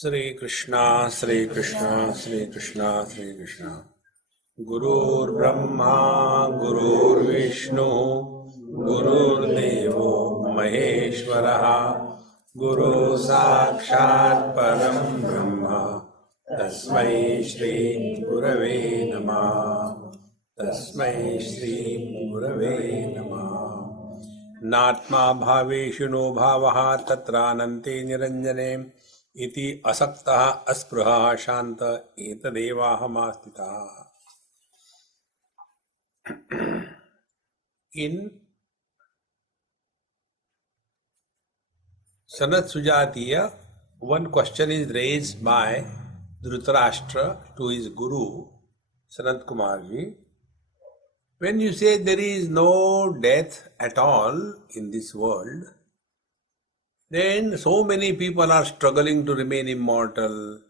Sri Krishna, Sri Krishna, Sri Krishna, Sri Krishna. Gurur Brahma, Gurur Vishnu, Gurur Devo Maheshwaraha, Guru Sakshat Param Brahma, Tasmai Shri Gurave Namah, Tasmai Shri Gurave Namah. Natma Bhaveshu no Bhavaha Tatranante Niranjane Iti Asaktaha Aspruha Shanta Etadevahamastita. In Sanat Sujatiya, one question is raised by Dhritarashtra to his guru, Sanat Kumarji. When you say there is no death at all in this world, then so many people are struggling to remain immortal,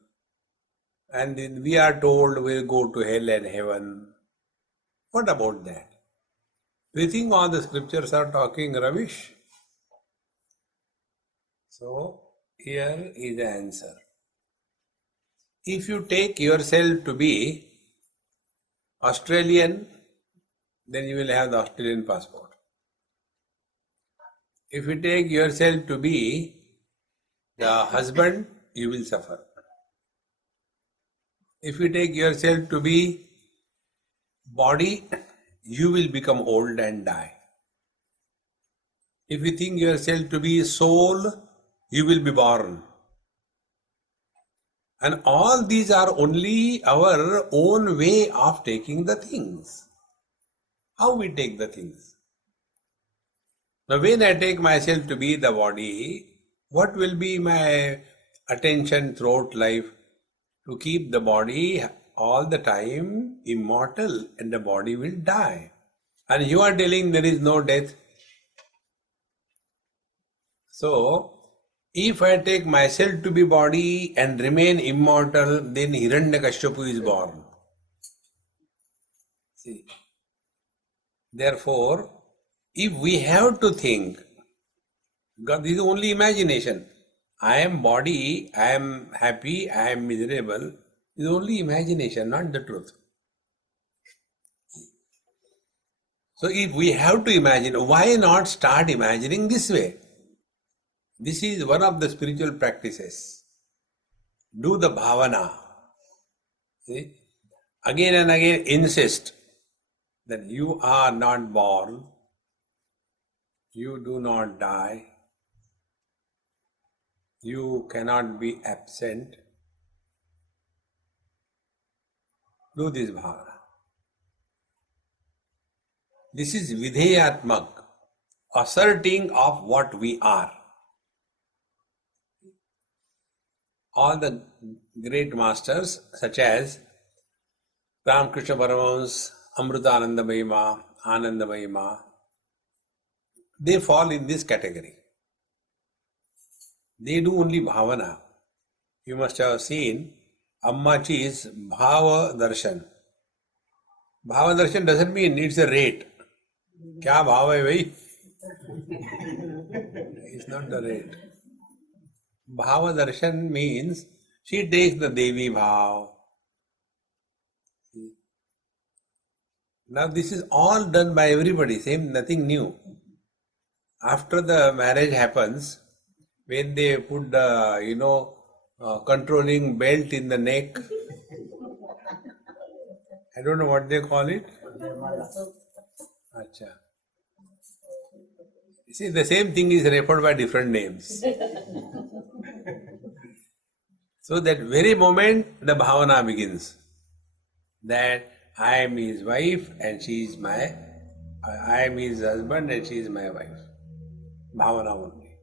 and we are told we'll go to hell and heaven. What about that? Do you think all the scriptures are talking rubbish? So, here is the answer. If you take yourself to be Australian, then you will have the Australian passport. If you take yourself to be the husband, you will suffer. If you take yourself to be body, you will become old and die. If you think yourself to be soul, you will be born. And all these are only our own way of taking the things. How we take the things? Now when I take myself to be the body, what will be my attention throughout life? To keep the body all the time immortal, and the body will die. And you are telling there is no death. So, if I take myself to be body and remain immortal, then Hiranyakashipu is born. See. Therefore, if we have to think, God, this is only imagination. I am body, I am happy, I am miserable. It is only imagination, not the truth. So if we have to imagine, why not start imagining this way? This is one of the spiritual practices. Do the bhavana. See? Again and again insist that you are not born, you do not die, you cannot be absent. Do this bhavana. This is vidheyatmak, asserting of what we are. All the great masters such as Ramakrishna Paramahamsa, Amrutananda Mahima, Ananda Mahima, they fall in this category. They do only bhavana. You must have seen Ammachi's Bhava Darshan. Bhava Darshan doesn't mean it's a rate. Kya bhava hai bhai? It's not the rate. Bhava Darshan means she takes the Devi Bhav. Now this is all done by everybody, same, nothing new. After the marriage happens, when they put the, controlling belt in the neck, I don't know what they call it. Acha. See, the same thing is referred by different names. So that very moment the bhavana begins. That I am his wife and she is I am his husband and she is my wife. Bhavana only.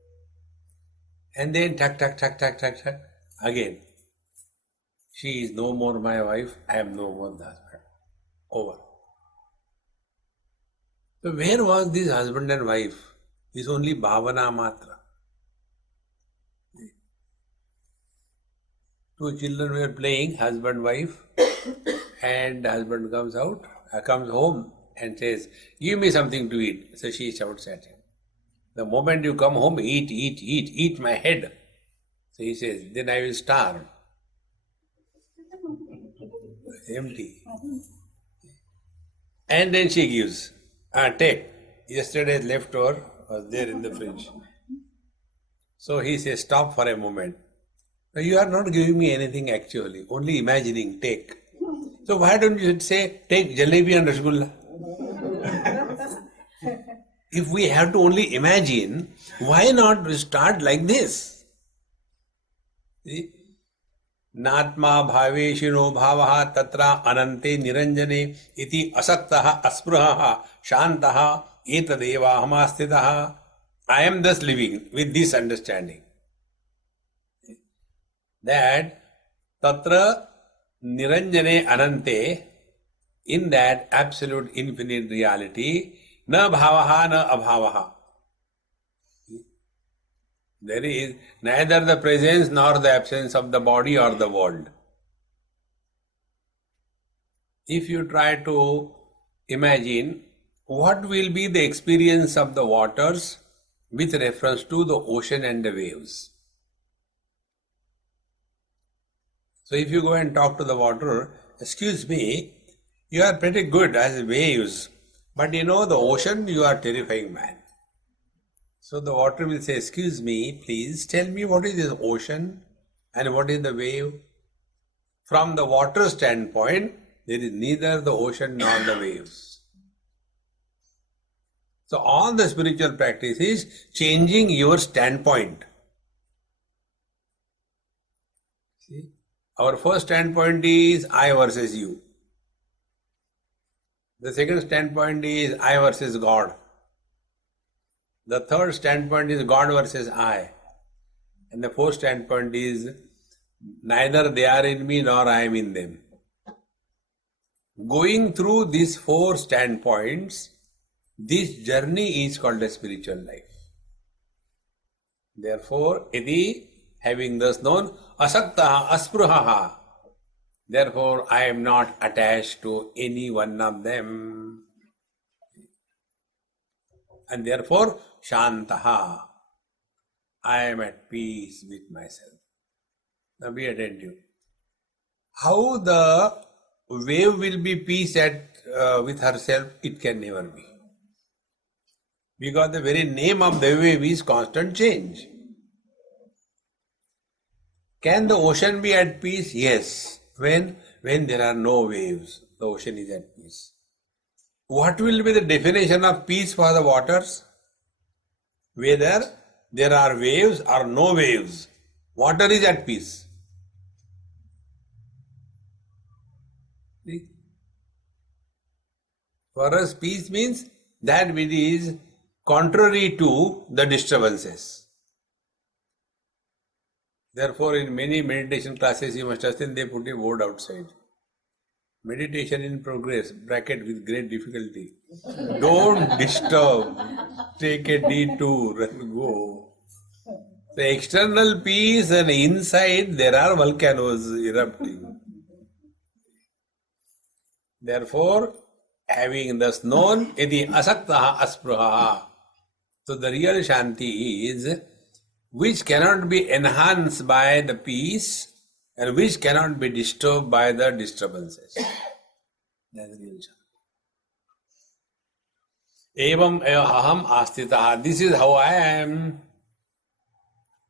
And then tak, again. She is no more my wife, I am no more the husband. Over. So where was this husband and wife? It's only bhavana matra. Two children were playing, husband, wife, and husband comes home and says, give me something to eat. So she shouts at him. The moment you come home, eat my head. So he says, then I will starve. Empty. And then she gives. Take. Yesterday's leftover was there in the fridge. So he says, stop for a moment. Now, you are not giving me anything actually, only imagining, take. So why don't you say, take jalebi and rasgulla? If we have to only imagine, why not start like this? See? Natma bhaveshino bhavaha tatra anante niranjane iti asaktaha aspruhaha shantaha etadeva hamastitaha. I am thus living with this understanding that tatra niranjane anante, in that absolute infinite reality, na bhavaha na abhavaha. There is neither the presence nor the absence of the body or the world. If you try to imagine what will be the experience of the waters with reference to the ocean and the waves. So if you go and talk to the water, excuse me, you are pretty good as waves, but you know the ocean, you are terrifying man. So the water will say, excuse me, please tell me what is this ocean and what is the wave. From the water standpoint, there is neither the ocean nor the waves. So all the spiritual practice is changing your standpoint. See? Our first standpoint is I versus you. The second standpoint is I versus God. The third standpoint is God versus I. And the fourth standpoint is neither they are in me nor I am in them. Going through these four standpoints, this journey is called a spiritual life. Therefore, iti, having thus known, asaktaha aspruhaha. Therefore, I am not attached to any one of them. And therefore, shantaha. I am at peace with myself. Now be attentive. How the wave will be peace with herself, it can never be. Because the very name of the wave is constant change. Can the ocean be at peace? Yes. When there are no waves, the ocean is at peace. What will be the definition of peace for the waters? Whether there are waves or no waves, water is at peace. See? For us, peace means that which is contrary to the disturbances. Therefore, in many meditation classes, you must have seen they put a board outside. Meditation in progress, bracket with great difficulty. Don't disturb. Take a detour and go. The external peace and inside there are volcanoes erupting. Therefore, having thus known, iti asaktaha aspruhaha. So the real Shanti is which cannot be enhanced by the peace and which cannot be disturbed by the disturbances. That's the real Shanti. Evam aham astitaha. This is how I am.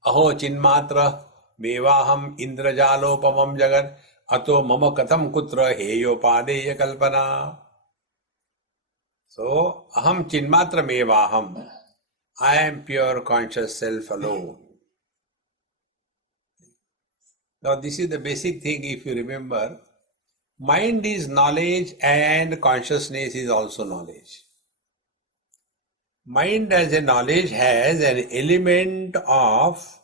Aho chinmatra mevaham indrajalopamam jagat ato mama katham kutra heyo padeya kalpana. So, aham chinmatra mevaham. I am pure conscious self alone. Now this is the basic thing if you remember. Mind is knowledge and consciousness is also knowledge. Mind as a knowledge has an element of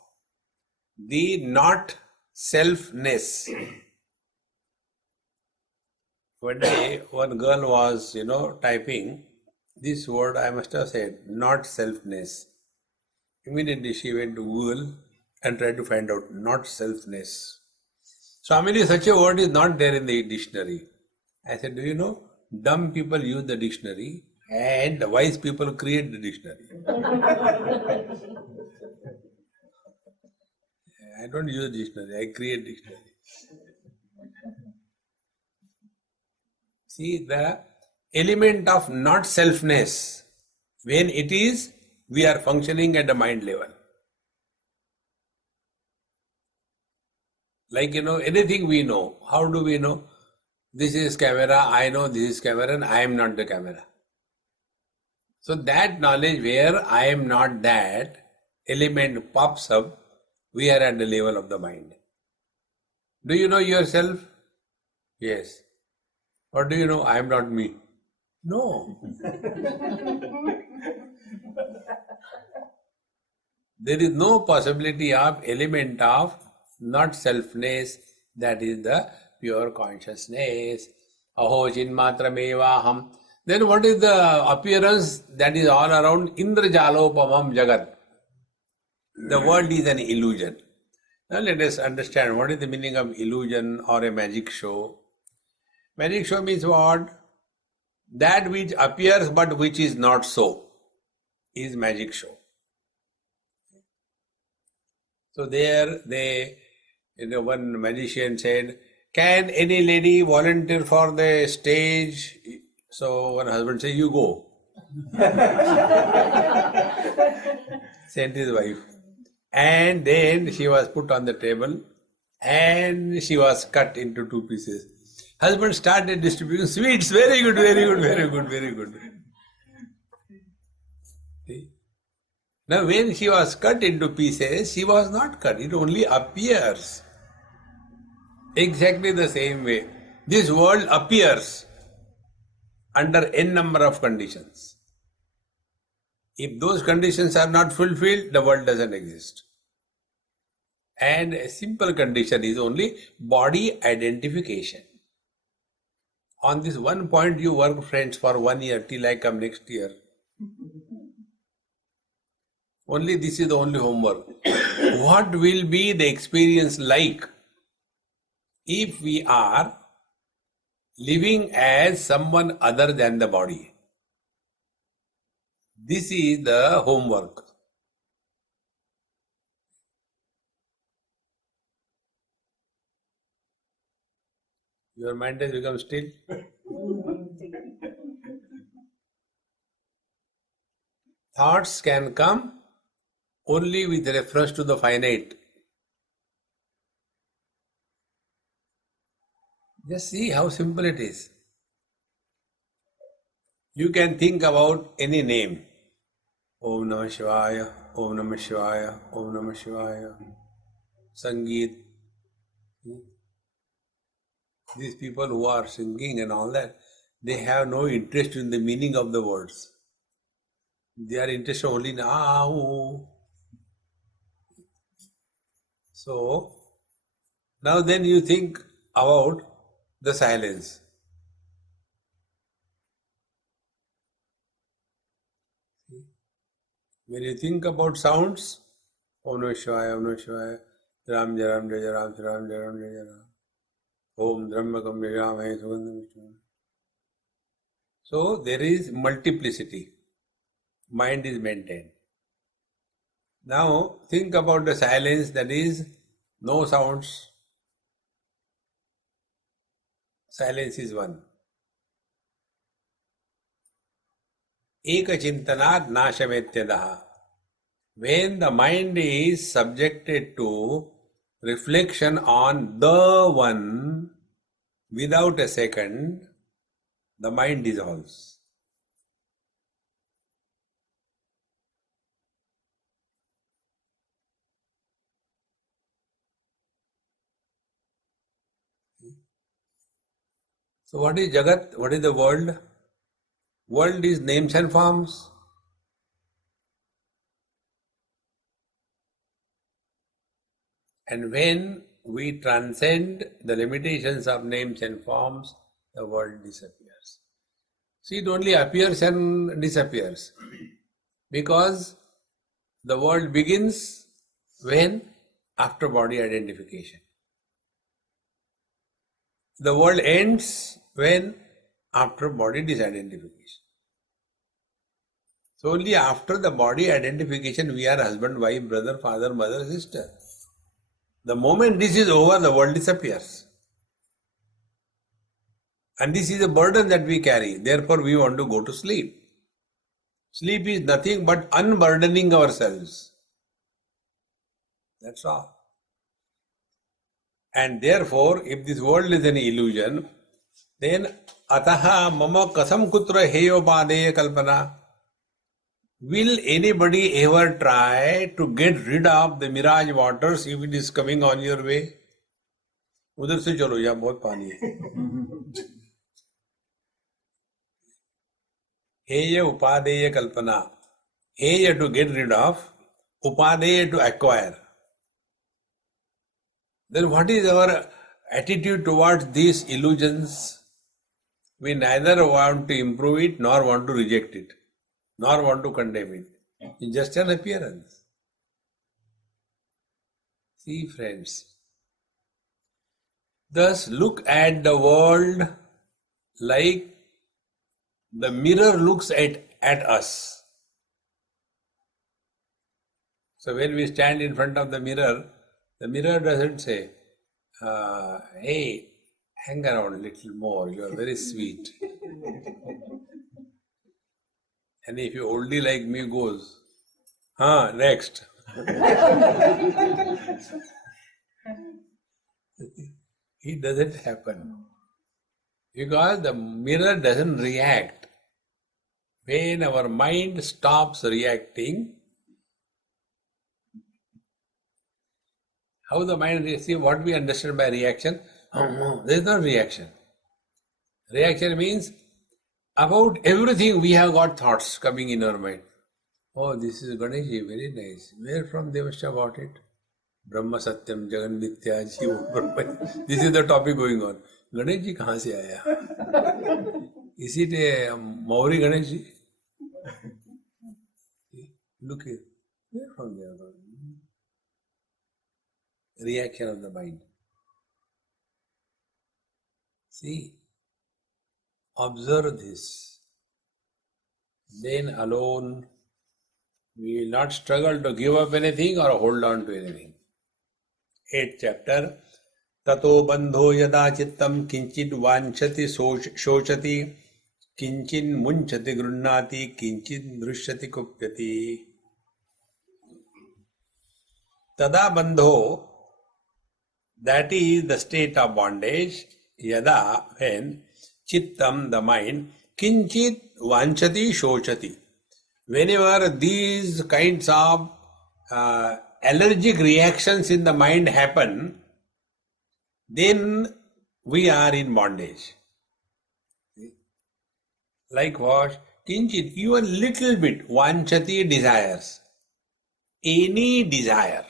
the not selfness. One day one girl was, typing this word, I must have said, not selfness. Immediately she went to Google and tried to find out not selfness. Swami, such a word is not there in the dictionary. I said, do you know, dumb people use the dictionary and the wise people create the dictionary. I don't use dictionary, I create dictionary. See, the element of not selfness, when it is, we are functioning at the mind level. Like, anything we know. How do we know? This is camera, I know this is camera and I am not the camera. So that knowledge where I am not that element pops up, we are at the level of the mind. Do you know yourself? Yes. What do you know? I am not me. No. There is no possibility of element of not selfness, that is the pure consciousness. Aho chinmatramevaham. Then what is the appearance that is all around? Indrajalopamam jagat. The world is an illusion. Now let us understand what is the meaning of illusion or a magic show. Magic show means what? That which appears but which is not so is magic show. So there one magician said, can any lady volunteer for the stage? So one husband said, you go. Sent his wife. And then she was put on the table and she was cut into 2 pieces. Husband started distributing sweets. Very good, very good, very good, very good. See? Now when she was cut into pieces, she was not cut. It only appears. Exactly the same way. This world appears under n number of conditions. If those conditions are not fulfilled, the world doesn't exist. And a simple condition is only body identification. On this one point you work, friends, for 1 year till I come next year. Only this is the only homework. What will be the experience like if we are living as someone other than the body? This is the homework. Your mind has become still. Thoughts can come only with reference to the finite. Just see how simple it is. You can think about any name. Om Namah Shivaya, Om Namah Shivaya, Om Namah Shivaya, Sangeet. These people who are singing and all that, they have no interest in the meaning of the words. They are interested only in ah. So, now then you think about the silence. When you think about sounds, Om Namah Shivaya, Om Namah Shivaya, Ram Jaram Jaya Ram, Ram Jaram Jaya Ram, Om Brahmakam Jayamahe Sugandham Vishnu. So there is multiplicity. Mind is maintained. Now think about the silence, that is no sounds. Silence is one. Eka chintanat nashametyadaha. When the mind is subjected to reflection on the one without a second, the mind dissolves. So what is Jagat? What is the world? World is names and forms. And when we transcend the limitations of names and forms, the world disappears. See, it only appears and disappears. Because the world begins when? After body identification. The world ends when? After body disidentification. So only after the body identification we are husband, wife, brother, father, mother, sister. The moment this is over, the world disappears. And this is a burden that we carry. Therefore, we want to go to sleep. Sleep is nothing but unburdening ourselves. That's all. And therefore, if this world is an illusion, then ataha mama kasam kutra heyopadeya kalpana. Will anybody ever try to get rid of the mirage waters if it is coming on your way? उधर से चलो, यहाँ बहुत पानी है. Heya upadeya kalpana. Heya to get rid of, upadeya to acquire. Then what is our attitude towards these illusions? We neither want to improve it, nor want to reject it, nor want to condemn it. It's just an appearance. See, friends, thus look at the world like the mirror looks at us. So when we stand in front of the mirror doesn't say, hey, hang around a little more, you are very sweet. And if you oldie like me goes, next. It doesn't happen. Because the mirror doesn't react. When our mind stops reacting, how the mind reacts? See, what we understand by reaction? There is no reaction. Reaction means about everything we have got thoughts coming in our mind. Oh, this is Ganeshji, very nice. Where from they must have got it? Brahma Satyam, Jagan Mithya, Jiva Brahma. This is the topic going on. Ganeshji kahan se aaya? Is it a Mauri Ganeshji? Look here. Where from they have got it? Reaction of the mind. See, observe this. Then alone we will not struggle to give up anything or hold on to anything. 8th chapter. Tato bandho yada chittam kinchit vanchati shochati kinchin munchati grunnati kinchin drishyati kupyati. Tada bandho, that is the state of bondage. Yada, when chittam, the mind, kinchit vanchati shochati. Whenever these kinds of allergic reactions in the mind happen, then we are in bondage. Like what? Kinchit, even little bit, vanchati, desires. Any desire,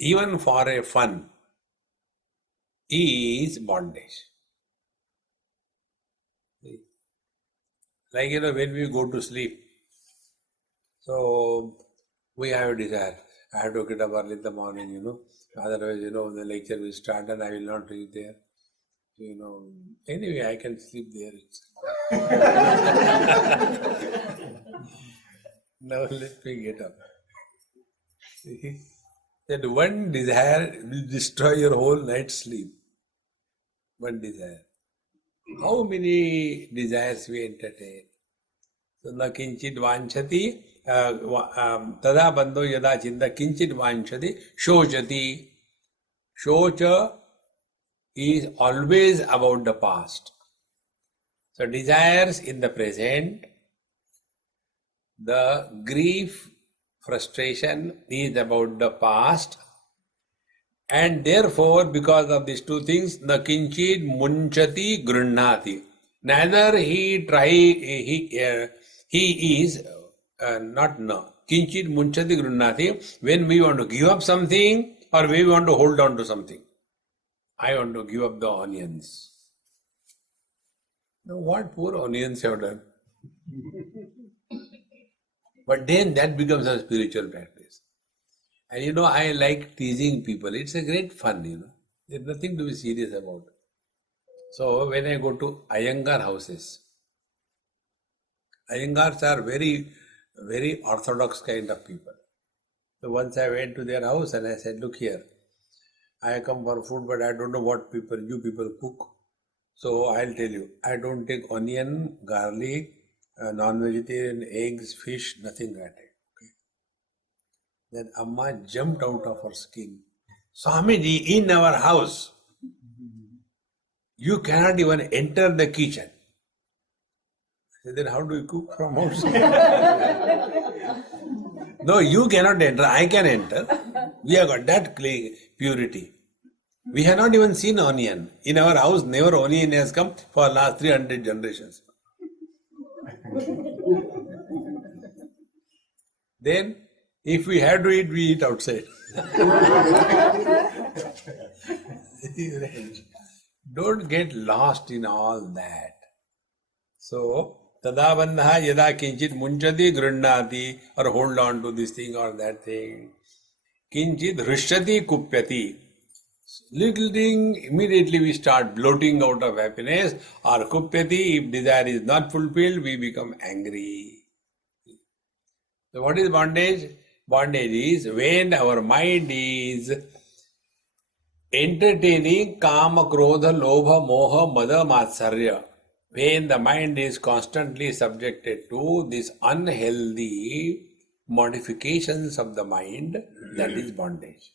even for a fun, is bondage. Like, when we go to sleep, so we have a desire. I have to get up early in the morning, Otherwise, the lecture will start and I will not reach there. Anyway, I can sleep there. Now let me get up. See? That one desire will destroy your whole night's sleep. One desire. How many desires we entertain? So, na kinchit vanchati, tada bandho yada chinta kinchit vanchati, shochati. Shocha is always about the past. So, desires in the present, the grief, frustration is about the past, and therefore, because of these two things, na kinchit munchati grunnati. Neither he is not na. Kinchit munchati grunnati. When we want to give up something or we want to hold on to something. I want to give up the onions. Now, what poor onions have done? But then that becomes a spiritual practice. And I like teasing people. It's a great fun, There's nothing to be serious about. So when I go to Iyengar houses, Iyengars are very, very orthodox kind of people. So once I went to their house and I said, look here, I come for food, but I don't know what you people cook. So I'll tell you, I don't take onion, garlic, non-vegetarian, eggs, fish, nothing like that. Okay. Then Amma jumped out of her skin. Swamiji, in our house, you cannot even enter the kitchen. I said, then how do you cook from outside? No, you cannot enter, I can enter. We have got that purity. We have not even seen onion. In our house, never onion has come for last 300 generations. Then, if we have to eat, we eat outside. Don't get lost in all that. So, tadavandha yada kinchit munchati grunati, or hold on to this thing or that thing. Kinchit hrishyati kupyati. Little thing, immediately we start bloating out of happiness, or kupyati, if desire is not fulfilled, we become angry. So what is bondage? Bondage is when our mind is entertaining kama, krodha, lobha, moha, mada, matsarya. When the mind is constantly subjected to these unhealthy modifications of the mind, that is bondage.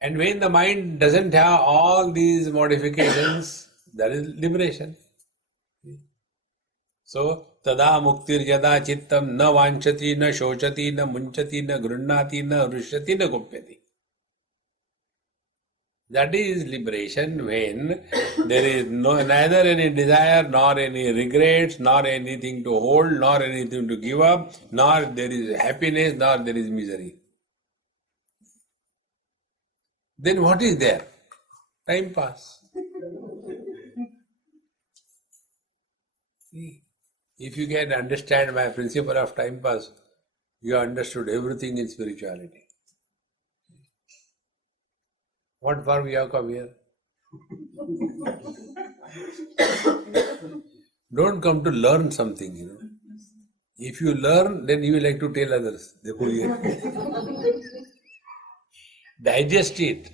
And when the mind doesn't have all these modifications, that is liberation. So, tada muktir yada chittam na vanchati, na shochati, na munchati, na grunnati, na rushyati, na gopyati. That is liberation when there is neither any desire, nor any regrets, nor anything to hold, nor anything to give up, nor there is happiness, nor there is misery. Then what is there? Time pass. See, if you can understand my principle of time pass, you have understood everything in spirituality. What for we have come here? Don't come to learn something, If you learn, then you will like to tell others. Digest it.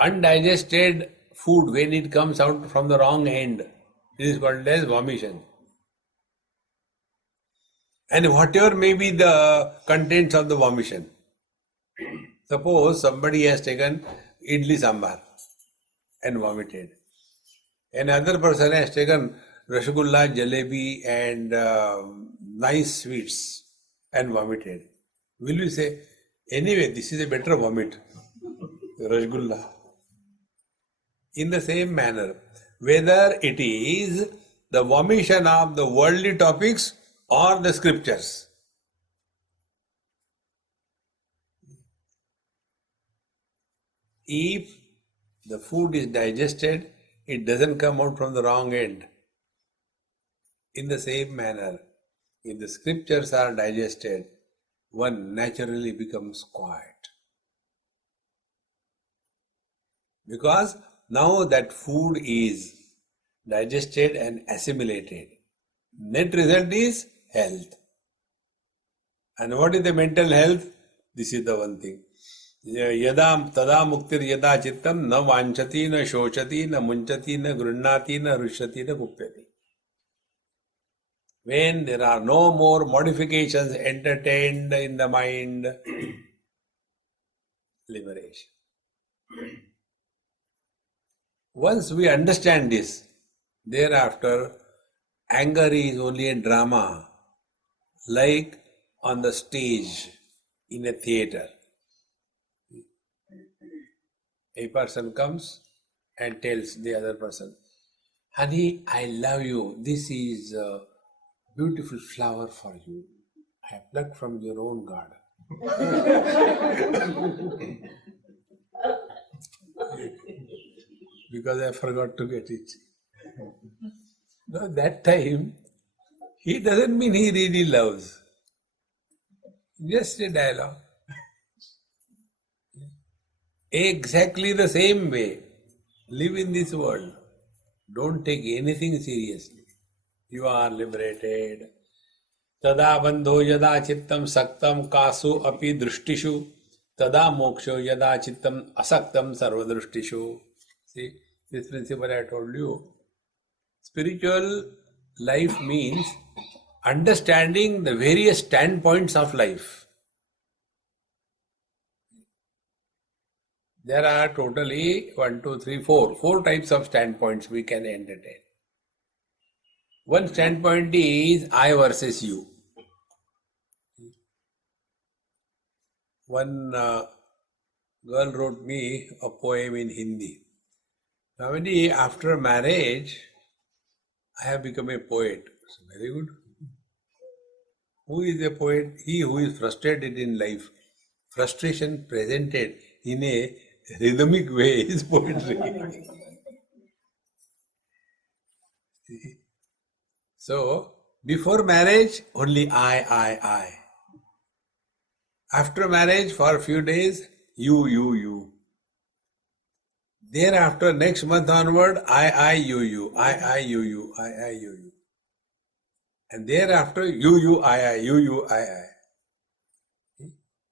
Undigested food, when it comes out from the wrong end, it is called as vomition. And whatever may be the contents of the vomition. Suppose somebody has taken idli sambar and vomited. Another person has taken rasgulla, jalebi and nice sweets and vomited. Will you say, anyway, this is a better vomit, rasgulla? In the same manner, whether it is the vomition of the worldly topics or the scriptures, if the food is digested, it doesn't come out from the wrong end. In the same manner, if the scriptures are digested, one naturally becomes quiet. Because now that food is digested and assimilated, net result is health. And what is the mental health? This is the one thing. Yada tada muktir yada chittam na vanchati, na shochati, na munchati, na grunnati, na rushyati, na gupyati. When there are no more modifications entertained in the mind, liberation. Once we understand this, thereafter, anger is only a drama, like on the stage in a theatre. A person comes and tells the other person, honey, I love you. This is a beautiful flower for you. I have plucked from your own garden. Because I forgot to get it. Now that time, he doesn't mean he really loves. Just a dialogue. Exactly the same way, live in this world. Don't take anything seriously. You are liberated. Tada bandho yada chittam saktam kasu api drishtishu. Tada moksho yada chittam asaktam sarvadrishtishu. See, this principle I told you. Spiritual life means understanding the various standpoints of life. There are totally 4 types of standpoints we can entertain. One standpoint is I versus you. One girl wrote me a poem in Hindi. Swami, after marriage, I have become a poet. So very good. Who is a poet? He who is frustrated in life. Frustration presented in a rhythmic way is poetry. So, before marriage, only I. After marriage, for a few days, you. Thereafter, next month onward, I, you, you. And thereafter, you, I, you, I.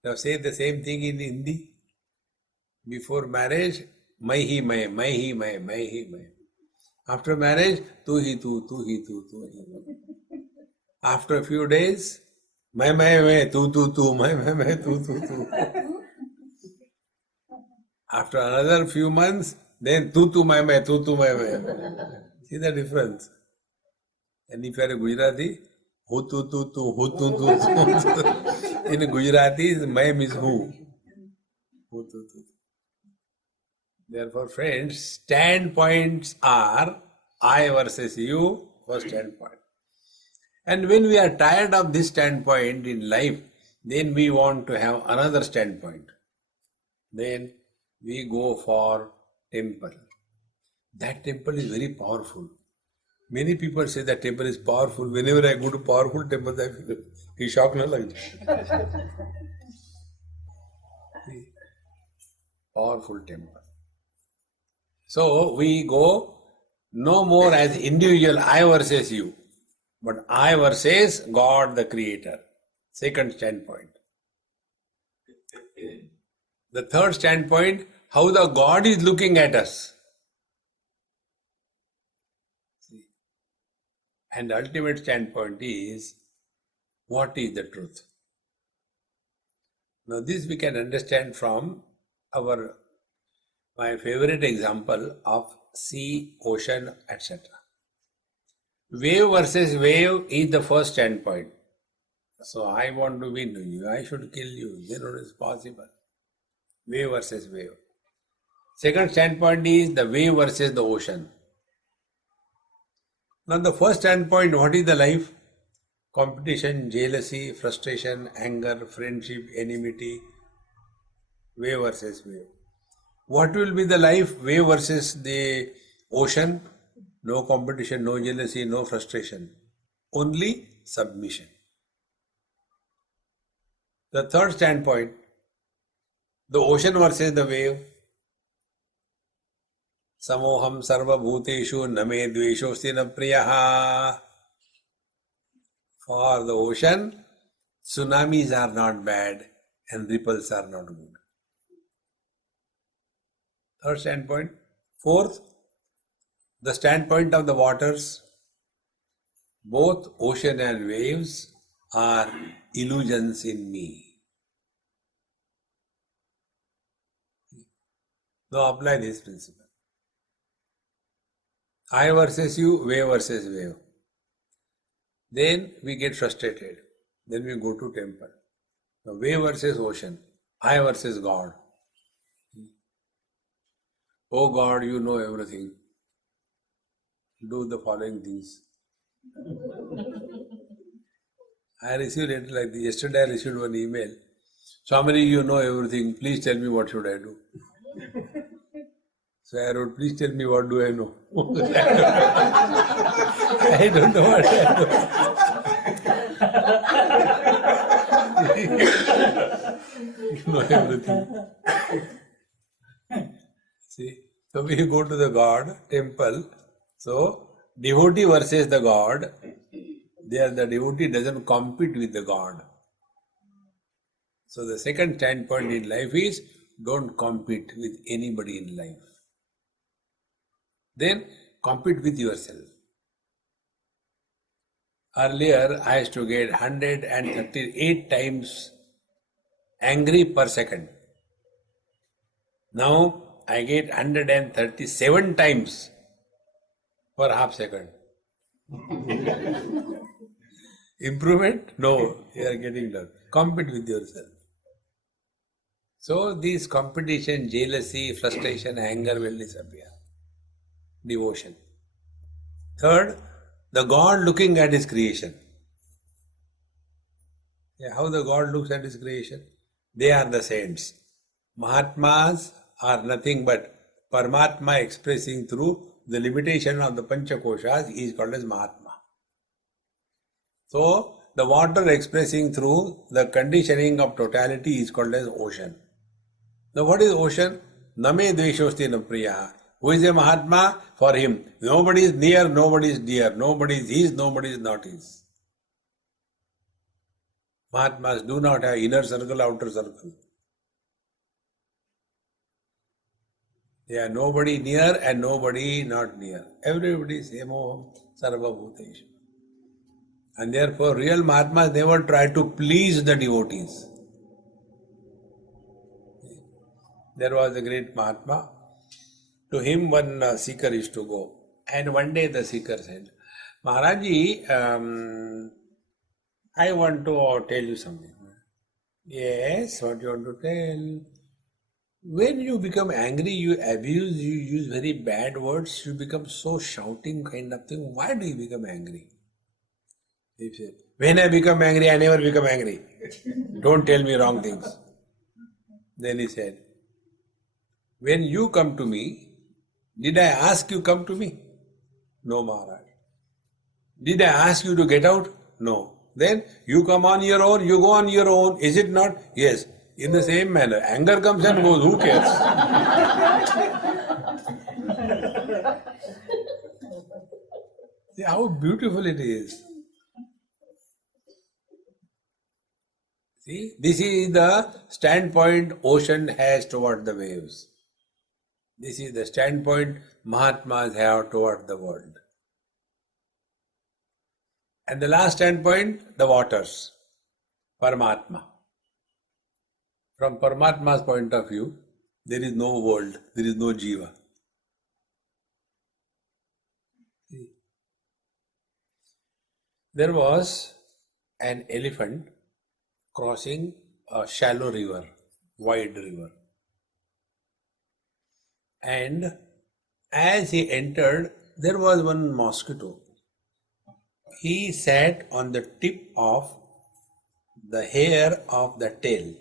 Now say the same thing in Hindi. Before marriage, मैं ही मैं. After marriage, तू ही तू. After a few days, मैं, तू, मैं, तू. After another few months, then तू मैं. See the difference? And if you are a Gujarati, who tu. In Gujarati, मैं means who. Who tu. Therefore, friends, standpoints are I versus you, first standpoint. And when we are tired of this standpoint in life, then we want to have another standpoint. Then we go for temple. That temple is very powerful. Many people say that temple is powerful. Whenever I go to powerful temple, I feel he shock na lag jaye. Powerful temple. So we go no more as individual I versus you, but I versus God the Creator. Second standpoint. The third standpoint, how the God is looking at us. And the ultimate standpoint is, what is the truth? Now this we can understand from my favorite example of sea, ocean, etc. Wave versus wave is the first standpoint. So I want to win you, I should kill you, then it is possible. Wave versus wave. Second standpoint is the wave versus the ocean. Now the first standpoint, what is the life? Competition, jealousy, frustration, anger, friendship, enmity, wave versus wave. What will be the life? Wave versus the ocean? No competition, no jealousy, no frustration. Only submission. The third standpoint, the ocean versus the wave. Samoham sarva bhuteshu name dveshosti na priyaha. For the ocean, tsunamis are not bad and ripples are not good. Third standpoint. Fourth, the standpoint of the waters. Both ocean and waves are illusions in me. Now apply this principle. I versus you, wave versus wave. Then we get frustrated. Then we go to temple. The wave versus ocean. I versus God. Oh God, you know everything. Do the following things. I received it like this. Yesterday I received one email. Swami, you know everything. Please tell me what should I do. So I wrote, please tell me what do I know. I don't know what I know. You know everything. See, so we go to the God temple. So devotee versus the God. There the devotee doesn't compete with the God. So the second standpoint in life is don't compete with anybody in life. Then compete with yourself. Earlier I used to get 138 times angry per second. Now I get 137 times per half second. Improvement? No, you are getting done. Compete with yourself. So this competition, jealousy, frustration, anger will disappear. Devotion. Third, the God looking at his creation. How the God looks at his creation? They are the saints. Mahatmas are nothing but Paramatma expressing through the limitation of the Panchakoshas is called as Mahatma. So, the water expressing through the conditioning of totality is called as ocean. Now, what is ocean? Name dveshosti na priya. Who is a Mahatma? For him, nobody is near, nobody is dear, nobody is his, nobody is not his. Mahatmas do not have inner circle, outer circle. They are nobody near and nobody not near. Everybody is emo sarva bhuteshu. And therefore, real Mahatmas never try to please the devotees. There was a great Mahatma. To him, one seeker used to go. And one day the seeker said, Maharaji, I want to tell you something. Yes, what you want to tell? When you become angry, you abuse, you use very bad words, you become so shouting kind of thing. Why do you become angry? He said, when I become angry, I never become angry. Don't tell me wrong things. Then he said, when you come to me, did I ask you come to me? No, Maharaj. Did I ask you to get out? No. Then you come on your own, you go on your own. Is it not? Yes. In the same manner, anger comes and goes, who cares? See how beautiful it is. See, this is the standpoint ocean has toward the waves. This is the standpoint Mahatmas have toward the world. And the last standpoint, the waters, Paramatma. From Paramatma's point of view, there is no world, there is no jiva. There was an elephant crossing a shallow river, wide river. And as he entered, there was one mosquito. He sat on the tip of the hair of the tail.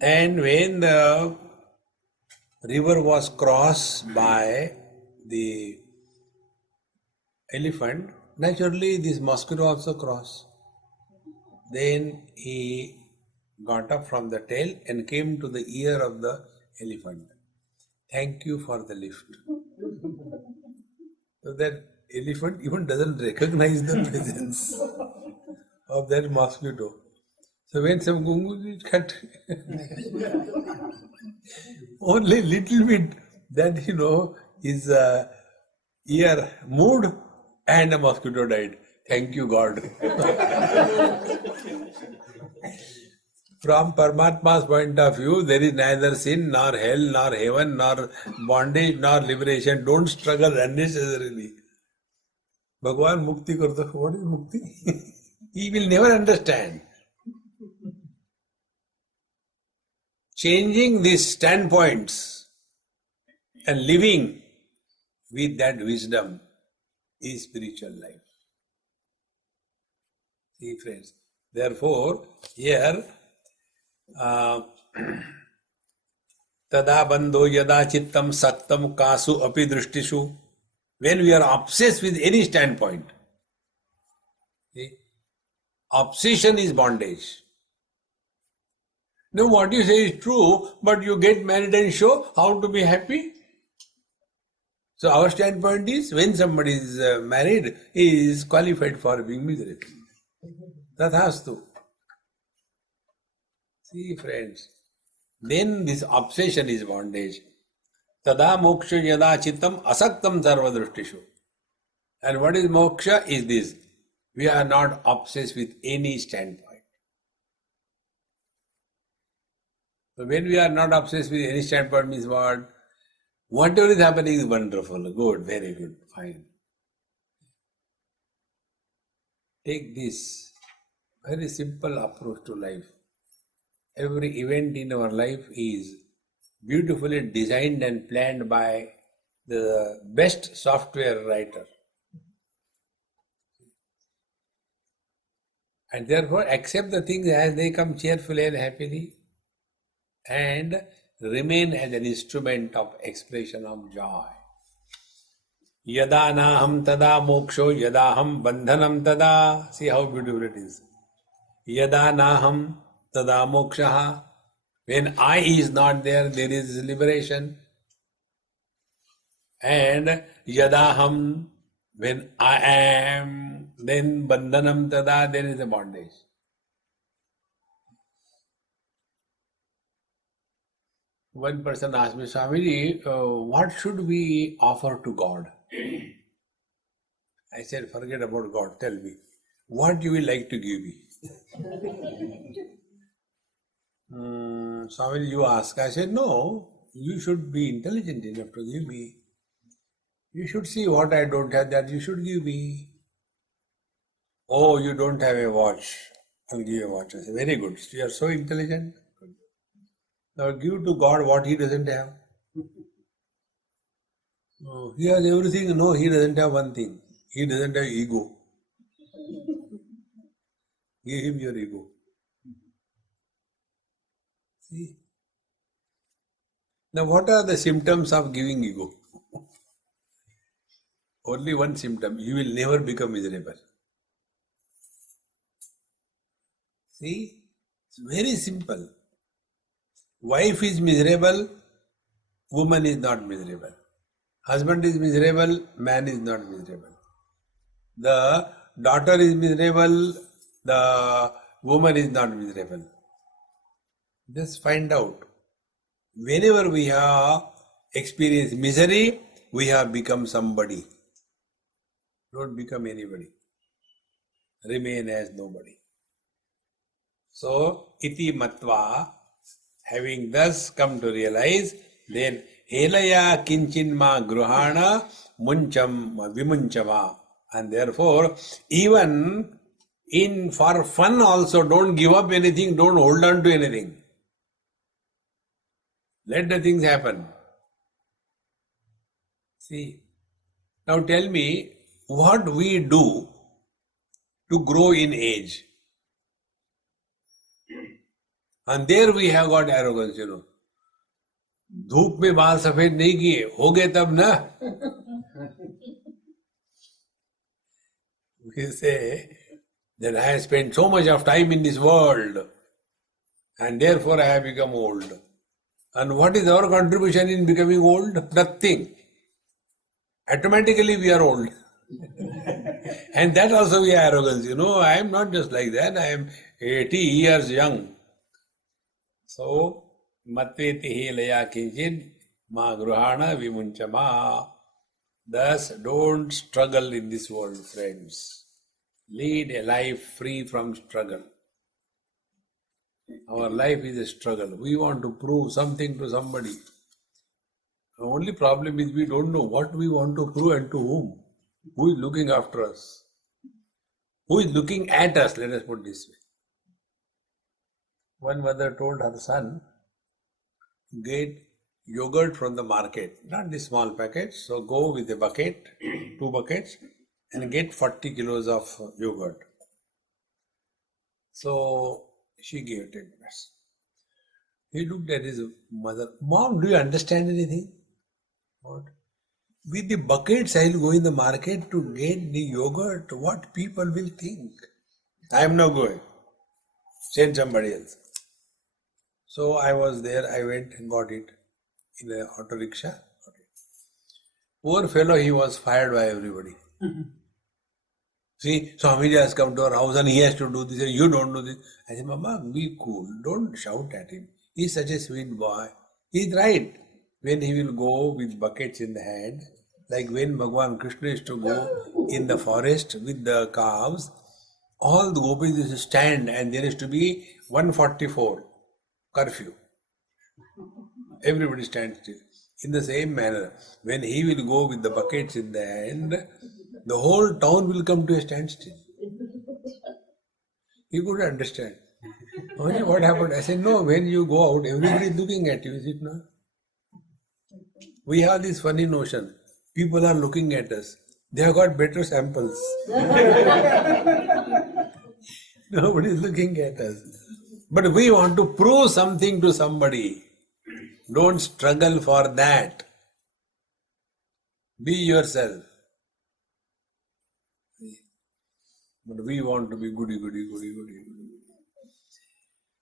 And when the river was crossed by the elephant, naturally this mosquito also crossed. Then he got up from the tail and came to the ear of the elephant. Thank you for the lift. So that elephant even doesn't recognize the presence of that mosquito. So when some gungu is cut, only little bit that his ear moved and a mosquito died. Thank you, God. From Paramatma's point of view, there is neither sin, nor hell, nor heaven, nor bondage, nor liberation. Don't struggle unnecessarily. Bhagavan mukti karta. What is mukti? He will never understand. Changing these standpoints and living with that wisdom is spiritual life. See, friends. Therefore, here, tada bandho yada chittam saktam kasu api drishtishu. When we are obsessed with any standpoint, see, obsession is bondage. Now what you say is true, but you get married and show how to be happy. So our standpoint is, when somebody is married, he is qualified for being miserable. Tathastu. See, friends, then this obsession is bondage. Tada moksha yada chittam asaktam sarvadrushtishu. And what is moksha is this. We are not obsessed with any standpoint. So when we are not obsessed with any standpoint means what? Whatever is happening is wonderful, good, very good, fine. Take this very simple approach to life. Every event in our life is beautifully designed and planned by the best software writer. And therefore accept the things as they come cheerfully and happily and remain as an instrument of expression of joy. Yada naham tada moksho yadaham bandhanam tada. See how beautiful it is. Yada naham tada mokshaha. When I is not there, there is liberation. And yadaham, when I am, then bandhanam tada, there is a bondage. One person asked me, Swamiji, what should we offer to God? I said, forget about God, tell me. What you will like to give me? Swamiji, you ask. I said, no, you should be intelligent enough to give me. You should see what I don't have that you should give me. Oh, you don't have a watch. I'll give you a watch. I said, very good. You are so intelligent. Now give to God what He doesn't have. Oh, He has everything. No, He doesn't have one thing. He doesn't have ego. Give Him your ego. See? Now what are the symptoms of giving ego? Only one symptom. You will never become miserable. See? It's very simple. Wife is miserable, woman is not miserable. Husband is miserable, man is not miserable. The daughter is miserable, the woman is not miserable. Just find out. Whenever we have experienced misery, we have become somebody. Don't become anybody. Remain as nobody. So, iti matva, having thus come to realize, then helaya kinchinma gruhana muncham vimunchama. And therefore, even for fun also, don't give up anything, don't hold on to anything. Let the things happen. See, now tell me, what we do to grow in age? And there we have got arrogance, you know. धूप में बाल सफेद नहीं किए, हो गए तब ना. We say that I have spent so much of time in this world and therefore I have become old. And what is our contribution in becoming old? Nothing. Automatically we are old. And that also we are arrogance, you know. I am not just like that, I am 80 years young. So, matveti helaya kinchin ma gruhana vimunchama. Thus, don't struggle in this world, friends. Lead a life free from struggle. Our life is a struggle. We want to prove something to somebody. The only problem is we don't know what we want to prove and to whom. Who is looking after us? Who is looking at us? Let us put it this way. One mother told her son, get yogurt from the market, not the small packets. So go with a bucket, 2 buckets, and get 40 kilos of yogurt. So she gave it to him. He looked at his mother. Mom, do you understand anything? What? With the buckets, I will go in the market to get the yogurt. What people will think? I am not going. Send somebody else. So I was there. I went and got it in an auto rickshaw. Poor fellow, he was fired by everybody. See, Swami has come to our house and he has to do this, and you don't do this. I said, Mama, be cool. Don't shout at him. He's such a sweet boy. He's right. When he will go with buckets in the hand, like when Bhagavan Krishna used to go in the forest with the calves, all the gopis used to stand and there used to be 144 curfew. Everybody stands still. In the same manner, when he will go with the buckets in the hand, the whole town will come to a standstill. He couldn't understand. Only what happened? I said, no, when you go out, everybody is looking at you, is it not? We have this funny notion. People are looking at us. They have got better samples. Nobody is looking at us. But we want to prove something to somebody. Don't struggle for that. Be yourself. But we want to be goody.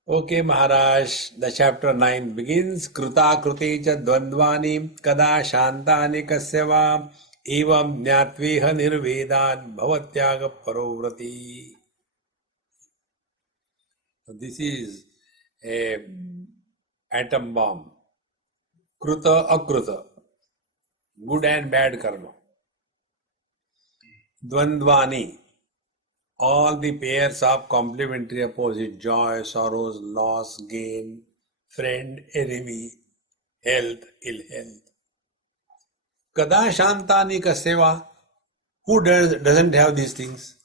Okay, Maharaj, the chapter 9 begins. Kruta krute cha dvandvani kada shantani kasyava evam jnatveha nirvedan bhavatyaga parovrati. This is a atom bomb. Kruta akruta. Good and bad karma. Dvandvani. All the pairs of complementary opposite, joy, sorrows, loss, gain, friend, enemy, health, ill health. Kada shantani ka seva. Who doesn't have these things?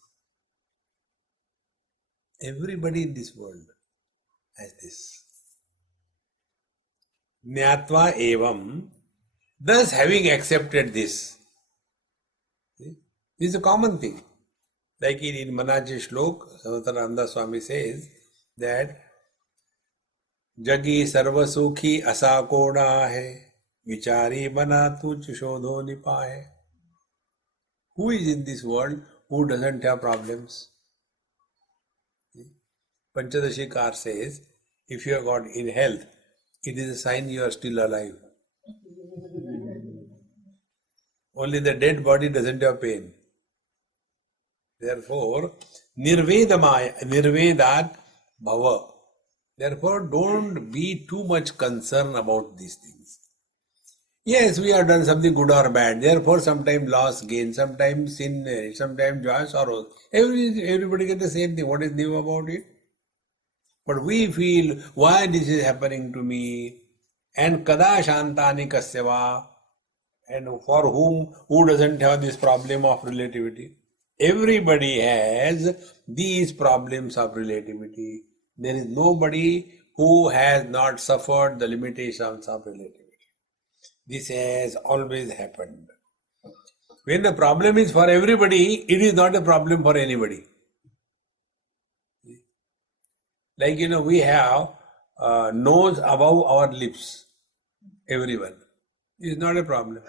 Everybody in this world has this. Jnatva evam. Thus, having accepted this. This is a common thing. Like in Manaji Shlok, Sanatananda Swami says that Jagi sarva sukhi asa koda hai, vichari bana tuch shodho nipahe. Who is in this world who doesn't have problems? Panchadashikar says, if you have got ill health, it is a sign you are still alive. Only the dead body doesn't have pain. Therefore, nirvedat bhava. Therefore, don't be too much concerned about these things. Yes, we have done something good or bad. Therefore, sometimes loss, gain, sometimes sin, sometimes joy, sorrow. Everybody gets the same thing. What is new about it? But we feel, why this is happening to me? And kada shantani kasyava. And for who doesn't have this problem of relativity? Everybody has these problems of relativity. There is nobody who has not suffered the limitations of relativity. This has always happened. When the problem is for everybody, it is not a problem for anybody. Like, we have nose above our lips. Everyone. It is not a problem.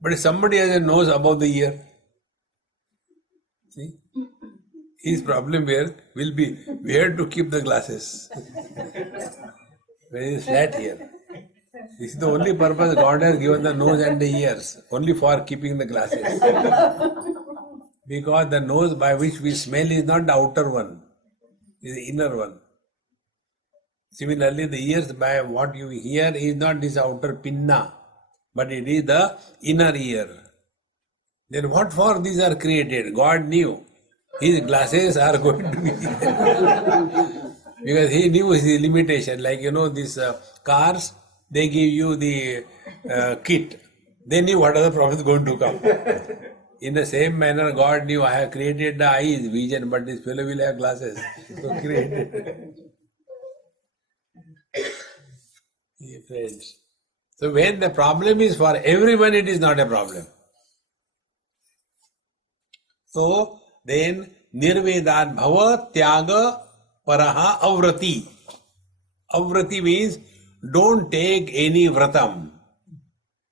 But if somebody has a nose above the ear, see? His problem will be where to keep the glasses. When he is flat here. This is the only purpose God has given the nose and the ears, only for keeping the glasses. Because the nose by which we smell is not the outer one, it is the inner one. Similarly, the ears by what you hear is not this outer pinna, but it is the inner ear. Then what for these are created? God knew. His glasses are going to be because he knew his limitation. Like these cars, they give you the kit. They knew what other problem is going to come. In the same manner, God knew I have created the eyes, vision, but this fellow will have glasses. So created. Friends. So when the problem is for everyone, it is not a problem. So then nirvedat bhava tyaga paraha avrati. Avrati means don't take any vratam.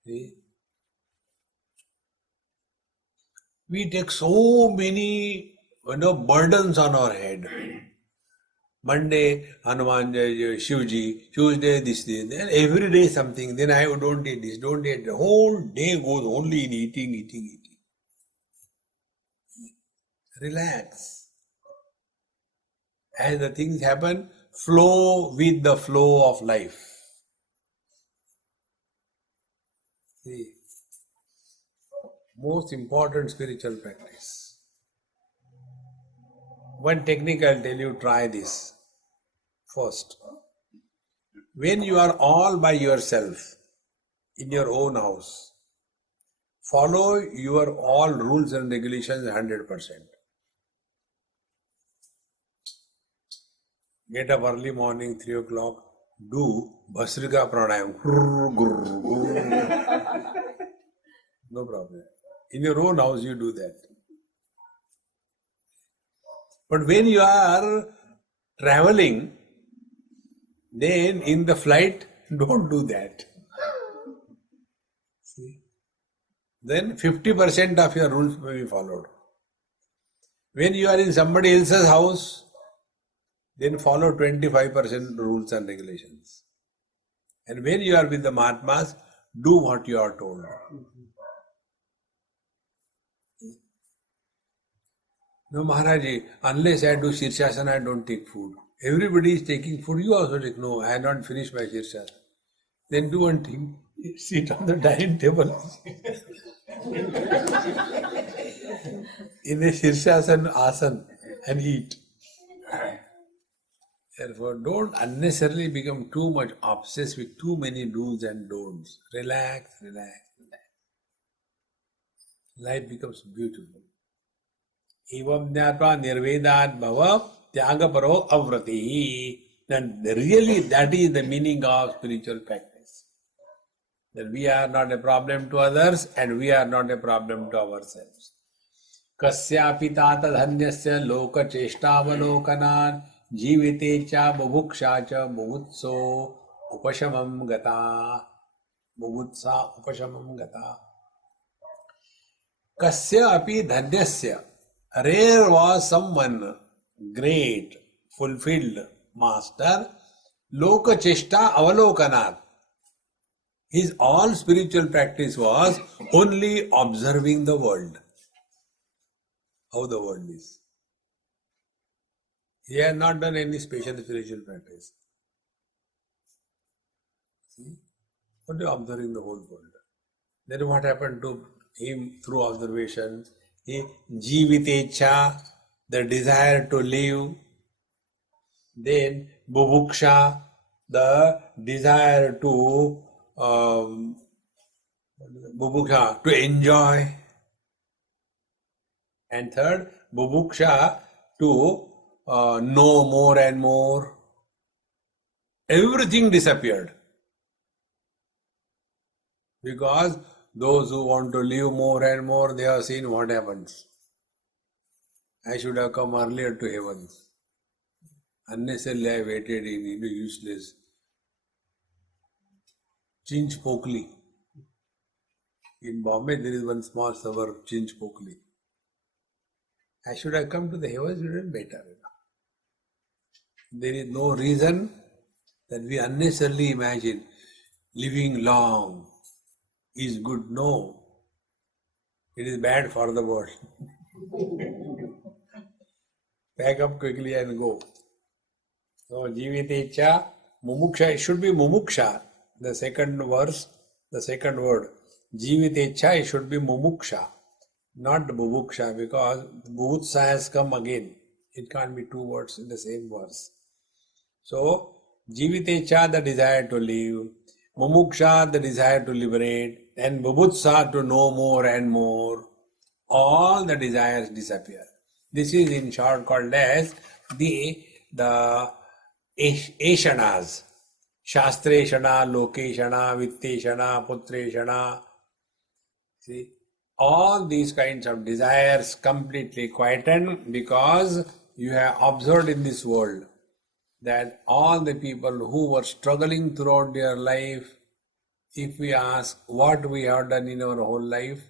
See? We take so many burdens on our head. Monday, Hanuman, Shivji, Tuesday, this, then every day something, then I don't eat this, don't eat. The whole day goes only in eating, eating, eating. Relax. As the things happen, flow with the flow of life. See, most important spiritual practice. One technique I'll tell you, try this first. When you are all by yourself in your own house, follow your all rules and regulations 100%. Get up early morning, 3 o'clock, do Bhasrika Pranayam. No problem. In your own house, you do that. But when you are traveling, then in the flight, don't do that. See? Then 50% of your rules may be followed. When you are in somebody else's house, then follow 25% rules and regulations. And when you are with the Mahatmas, do what you are told. No, Maharaji, unless I do Shirshasana, I don't take food. Everybody is taking food, you also take. No, I have not finished my Shirshasana. Then do one thing, sit on the dining table in a Shirshasana asana and eat. Therefore, don't unnecessarily become too much obsessed with too many do's and don'ts. Relax, relax, relax. Life becomes beautiful. Evam jnatva nirvedat bhava tyagaparo avrati. Then really that is the meaning of spiritual practice. That we are not a problem to others and we are not a problem to ourselves. Kasyapi tata dhanyasya loka cheshtavalokanaat जीविते चा बुभुक्षा च बुभुत्सो उपशमं गता बुभुत्सा उपशमं गता कस्य अपि धन्यस्य rare was someone great fulfilled master loka cheshta avalokanat. His all spiritual practice was only observing the world, how the world is. He has not done any special spiritual practice. See? Only observing the whole world. Then what happened to him through observation? He jivitecha, the desire to live. Then bubuksha, the desire to bubuksha, to enjoy. And third, bubuksha, to know more and more. Everything disappeared. Because those who want to live more and more, they have seen what happens. I should have come earlier to heaven. Unnecessarily I waited in useless. Chinchpokli. In Bombay there is one small suburb, Chinchpokli. I should have come to the heavens, it would be better. There is no reason that we unnecessarily imagine living long is good. No, it is bad for the world. Pack up quickly and go. So, jivitecha, mumuksha, it should be mumuksha. The second verse, the second word. Jivitecha, it should be mumuksha, not bubuksha, because bubutsa has come again. It can't be two words in the same verse. So, jivitecha, the desire to live, mumuksha, the desire to liberate, and bubutsa, to know more and more. All the desires disappear. This is in short called as the eshanas. Shastreshana, Lokeshana, Vitteshana, Putreshana. See, all these kinds of desires completely quietened because you have observed in this world that all the people who were struggling throughout their life, if we ask what we have done in our whole life,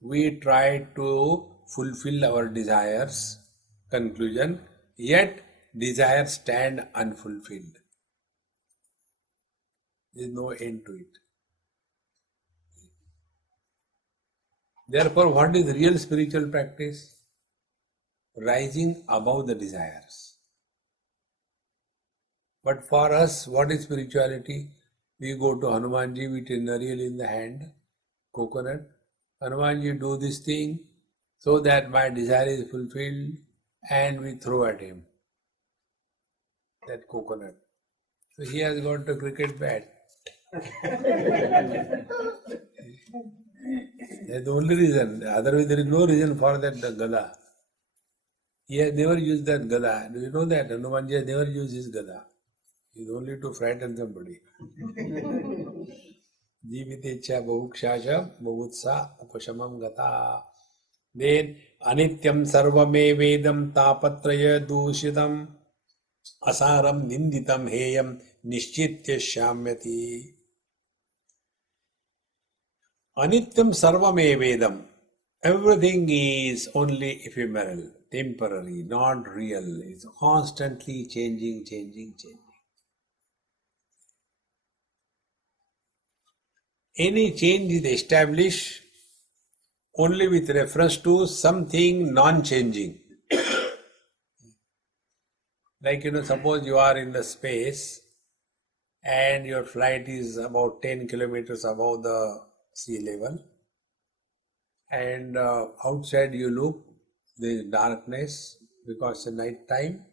we tried to fulfill our desires. Conclusion, yet desires stand unfulfilled. There is no end to it. Therefore, what is real spiritual practice? Rising above the desires. But for us, what is spirituality? We go to Hanumanji with a nariyal in the hand, coconut. Hanumanji, do this thing so that my desire is fulfilled, and we throw at him that coconut. So he has got a cricket bat. That's the only reason. Otherwise, there is no reason for that gada. He has never used that gada. Do you know that? Hanumanji has never used his gada. It's only to frighten somebody. Jivitecha bahukshasha bahutsa upashamam gata. Then anityam sarvame vedam tapatraya dushitam asaram ninditam heyam nishchitya shamyati. Anityam sarvame vedam. Everything is only ephemeral, temporary, not real. It's constantly changing. Any change is established only with reference to something non-changing. Like, suppose you are in the space and your flight is about 10 kilometers above the sea level, and outside you look, there is darkness because it's night time.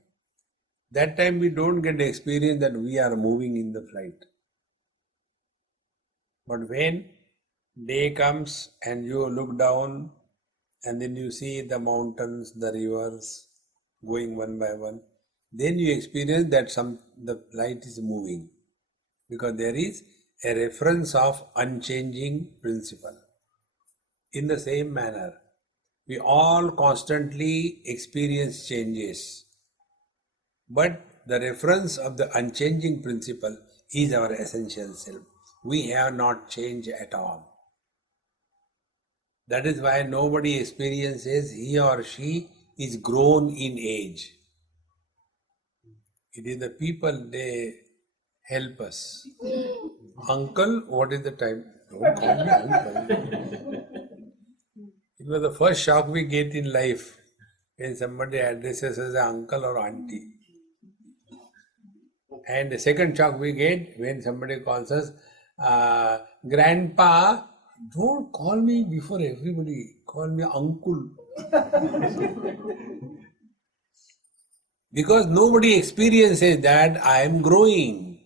That time we don't get the experience that we are moving in the flight. But when day comes and you look down and then you see the mountains, the rivers going one by one, then you experience that the light is moving, because there is a reference of unchanging principle. In the same manner, we all constantly experience changes, but the reference of the unchanging principle is our essential self. We have not changed at all. That is why nobody experiences he or she is grown in age. It is the people, they help us. Uncle, what is the time? Don't call me uncle. It was the first shock we get in life when somebody addresses us as uncle or auntie. And the second shock we get when somebody calls us grandpa. Don't call me before everybody, call me uncle. Because nobody experiences that I am growing.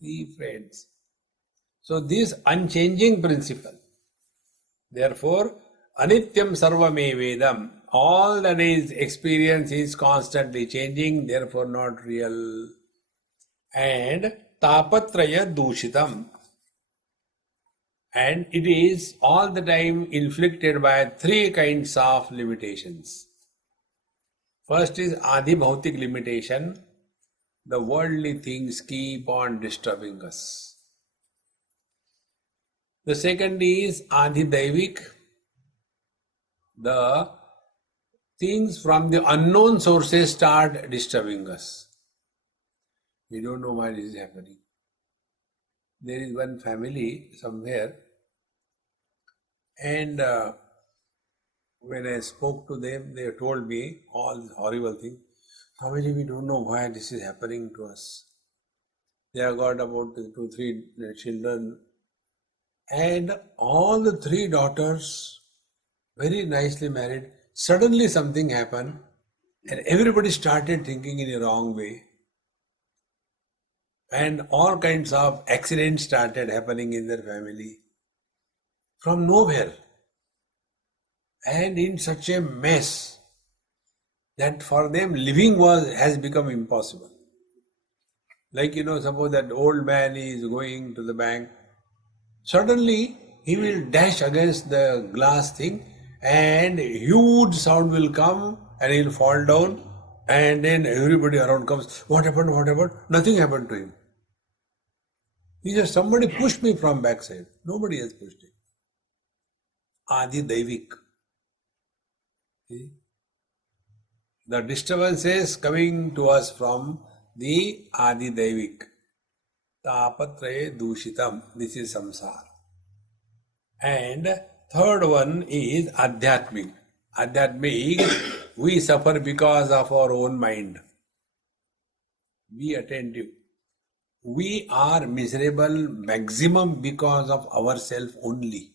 See, friends. So this unchanging principle. Therefore, anityam sarvame vedam. All that is experience is constantly changing, therefore not real. And tapatraya dushitam. And it is all the time inflicted by three kinds of limitations. First is adi bhautik limitation. The worldly things keep on disturbing us. The second is adi daivik. The things from the unknown sources start disturbing us. We don't know why this is happening. There is one family somewhere, and when I spoke to them, they told me all these horrible things. Swamiji, we don't know why this is happening to us. They have got about 2-3 children, and all the 3 daughters, very nicely married, suddenly something happened, and everybody started thinking in a wrong way. And all kinds of accidents started happening in their family from nowhere, and in such a mess that for them living has become impossible. Like, suppose that old man is going to the bank, suddenly he will dash against the glass thing and huge sound will come and he will fall down, and then everybody around comes, what happened? Nothing happened to him. He said, somebody pushed me from backside. Nobody has pushed him. Adi Daivik. See? The disturbances coming to us from the Adi Daivik. Tapatraye dushitam. This is samsara. And third one is adhyatmik. Adhyatmik, we suffer because of our own mind. Be attentive. We are miserable maximum because of ourselves only.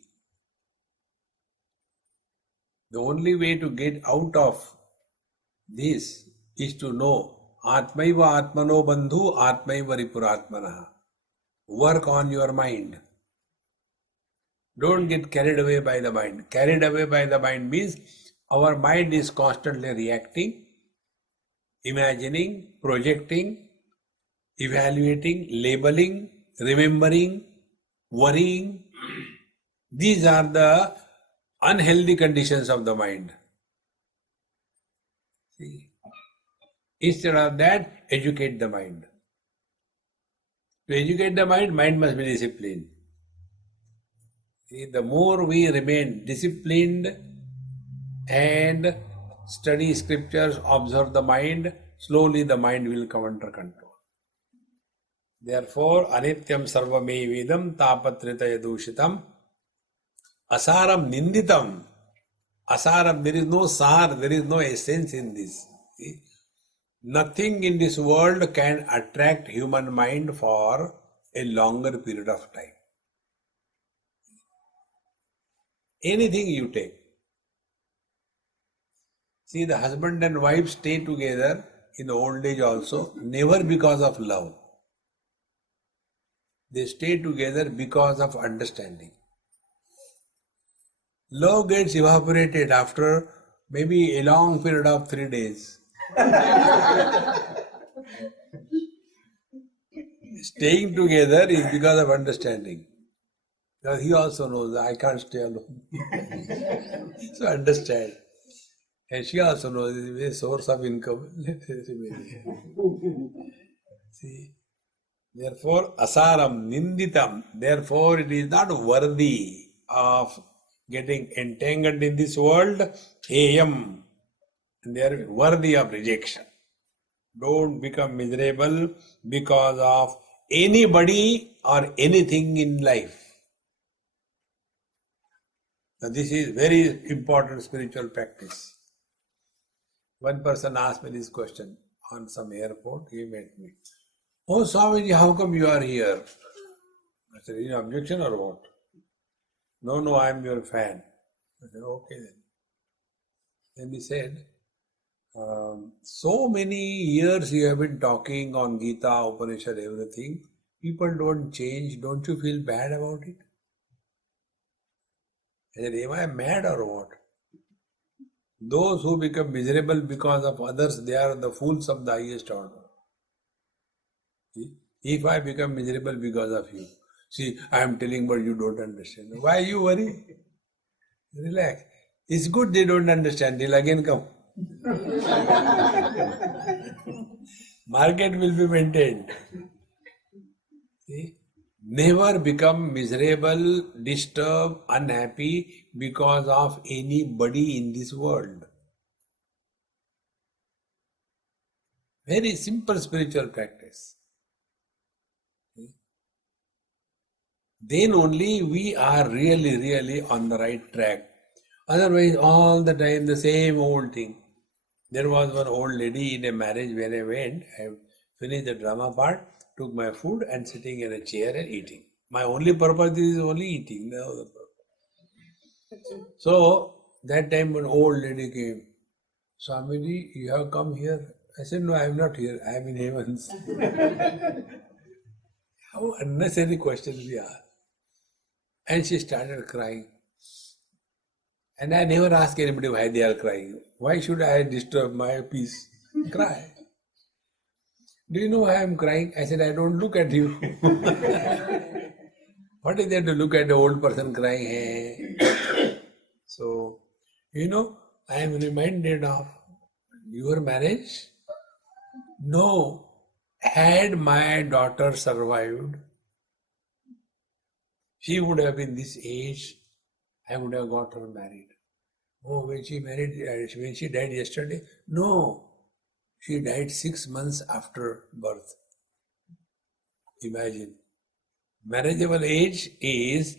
The only way to get out of this is to know Atmaiva Atmano Bandhu Atmaiva Ripuratmanaha. Work on your mind. Don't get carried away by the mind. Carried away by the mind means our mind is constantly reacting, imagining, projecting, evaluating, labeling, remembering, worrying. These are the unhealthy conditions of the mind. See? Instead of that, educate the mind. To educate the mind, mind must be disciplined. See, the more we remain disciplined and study scriptures, observe the mind, slowly the mind will come under control. Therefore, anityam sarvamevidam tapatritaya dushitam asaram ninditam. Asaram, there is no sar, there is no essence in this. See? Nothing in this world can attract human mind for a longer period of time. Anything you take. See, the husband and wife stay together in the old age also, never because of love. They stay together because of understanding. Love gets evaporated after maybe a long period of 3 days. Staying together is because of understanding. Because he also knows I can't stay alone. So understand. And she also knows it is a source of income. See. Therefore, asaram, ninditam. Therefore, it is not worthy of getting entangled in this world. Heyam. And they are worthy of rejection. Don't become miserable because of anybody or anything in life. Now, this is very important spiritual practice. One person asked me this question on some airport. He met me. Oh, Swamiji, how come you are here? I said, any objection or what? No, I am your fan. I said, okay then. Then he said, so many years you have been talking on Gita, Upanishad, everything. People don't change. Don't you feel bad about it? I said, am I mad or what? Those who become miserable because of others, they are the fools of the highest order. See? If I become miserable because of you, see, I am telling but you don't understand. Why you worry? Relax. It's good they don't understand. They'll again come. Market will be maintained. See? Never become miserable, disturbed, unhappy because of anybody in this world. Very simple spiritual practice. See? Then only we are really on the right track. Otherwise, all the time the same old thing. There was one old lady in a marriage when I went. I finished the drama part, took my food and sitting in a chair and eating. My only purpose is only eating. No other purpose. So, that time one old lady came. Swamiji, you have come here? I said, no, I am not here. I am in heavens. How unnecessary questions we are. And she started crying. And I never ask anybody why they are crying. Why should I disturb my peace? Cry. Do you know why I am crying? I said, I don't look at you. What is there to look at the old person crying? Hey? So, I am reminded of your marriage. No, had my daughter survived, she would have been this age, I would have got her married. Oh, when she married, when she died yesterday? No, she died 6 months after birth. Imagine. Marriageable age is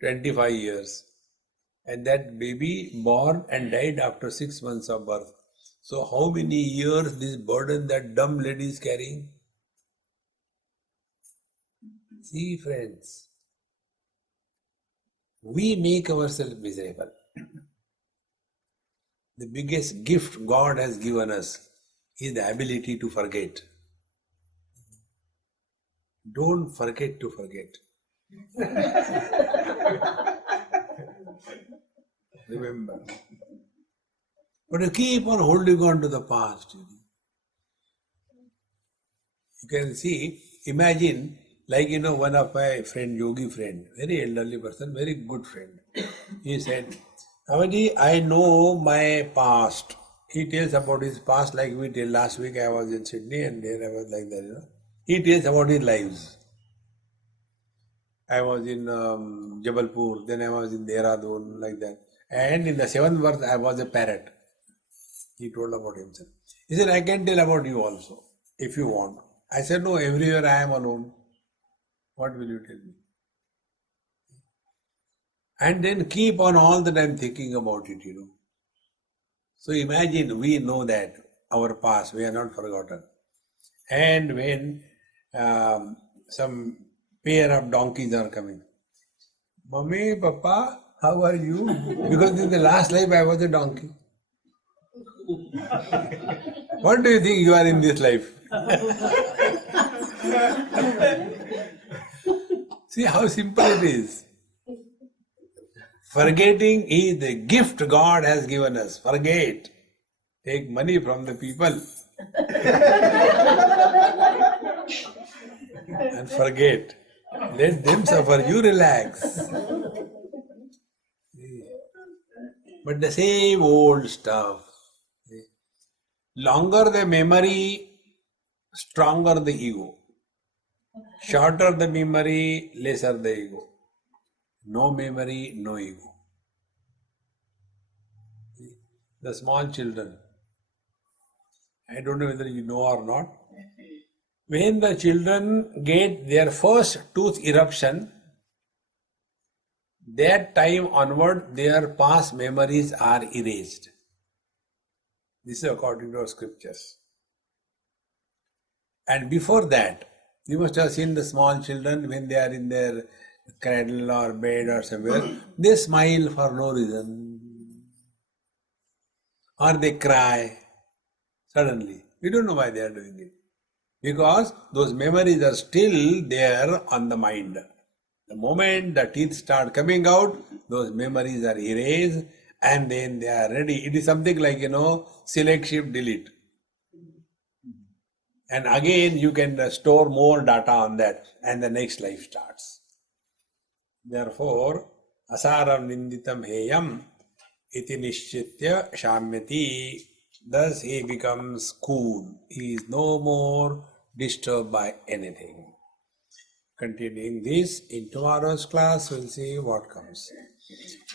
25 years. And that baby born and died after 6 months of birth. So how many years this burden that dumb lady is carrying? See, friends, we make ourselves miserable. The biggest gift God has given us is the ability to forget. Don't forget to forget. Remember. But you keep on holding on to the past. You can see, imagine, like one of my friend, yogi friend, very elderly person, very good friend. He said, Avaji, I know my past. He tells about his past like we tell. Last week I was in Sydney and there I was like that. He tells about his lives. I was in Jabalpur, then I was in Dehradun, like that. And in the seventh verse, I was a parrot. He told about himself. He said, I can tell about you also, if you want. I said, no, everywhere I am alone. What will you tell me? And then keep on all the time thinking about it, So imagine we know that our past, we are not forgotten. And when some pair of donkeys are coming, Mommy, Papa, how are you? Because in the last life I was a donkey. What do you think you are in this life? See how simple it is. Forgetting is the gift God has given us. Forget. Take money from the people and forget. Let them suffer. You relax. But the same old stuff. Longer the memory, stronger the ego. Shorter the memory, lesser the ego. No memory, no ego. The small children, I don't know whether you know or not, when the children get their first tooth eruption, that time onward their past memories are erased. This is according to our scriptures. And before that, you must have seen the small children when they are in their cradle or bed or somewhere, they smile for no reason. Or they cry suddenly. We don't know why they are doing it. Because those memories are still there on the mind. The moment the teeth start coming out, those memories are erased and then they are ready. It is something like, select, shift, delete. And again you can store more data on that and the next life starts. Therefore, asaram ninditam heyam iti nishchitya shamyati. Thus he becomes cool. He is no more disturbed by anything. Continuing this, in tomorrow's class, we'll see what comes.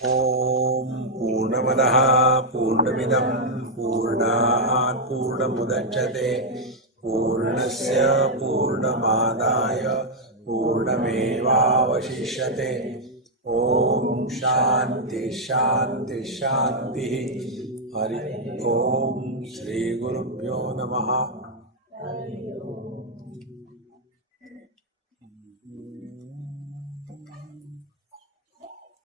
Om Purnamadaha Purnamidam Purnat Purnamudachyate Purnasya Purnamadaya Purnamevavashishyate. Om Shanti Shanti Shanti. Hari Om Shri Gurubhyo Namaha.